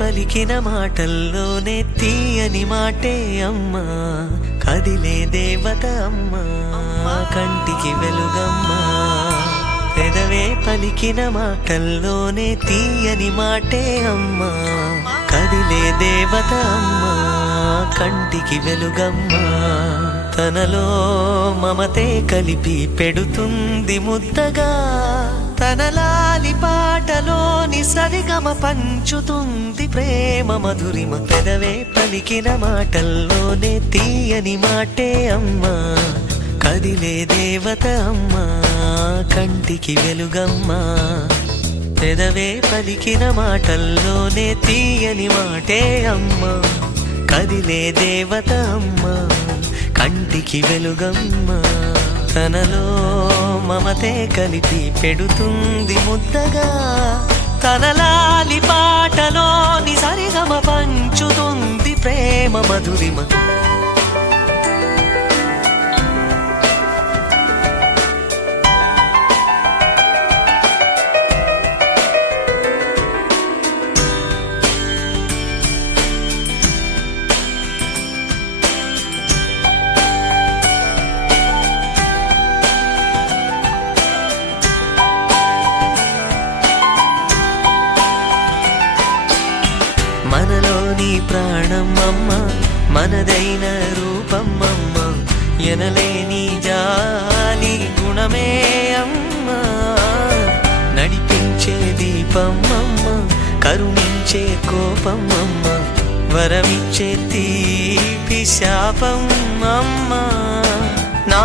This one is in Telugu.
పలికిన మాటల్లోనే తీయని మాటే అమ్మా, కదిలే దేవత అమ్మా, కంటికి వెలుగమ్మా. పెదవే పలికిన మాటల్లోనే తీయని మాటే అమ్మా, కదిలే దేవత అమ్మా, కంటికి వెలుగమ్మా. తనలో మమతే కలిపి పెడుతుంది ముద్దగా, తన లాలి పాటలోని సరిగమ పంచుతుంది ప్రేమ మధురిమ. పెదవే పలికిన మాటల్లోనే తీయని మాటే అమ్మా, కదిలే దేవత అమ్మా, కంటికి వెలుగమ్మా. పెదవే పలికిన మాటల్లోనే తీయని మాటే అమ్మా, కదిలే దేవత అమ్మా, కంటికి వెలుగమ్మా. తనలో మమతే కలిపి పెడుతుంది ముద్దగా, తన లాలి పాటలోని సరిగమ పంచుతుంది ప్రేమ మధురిమ. మనలోని ప్రాణం అమ్మ, మనదైన రూపం అమ్మ, ఎనలేని జాలి గుణమే అమ్మ. నడిపించే దీపం అమ్మ, కరుణించే కోపం అమ్మ, వరమిచ్చే తీపి శాపం అమ్మ. నా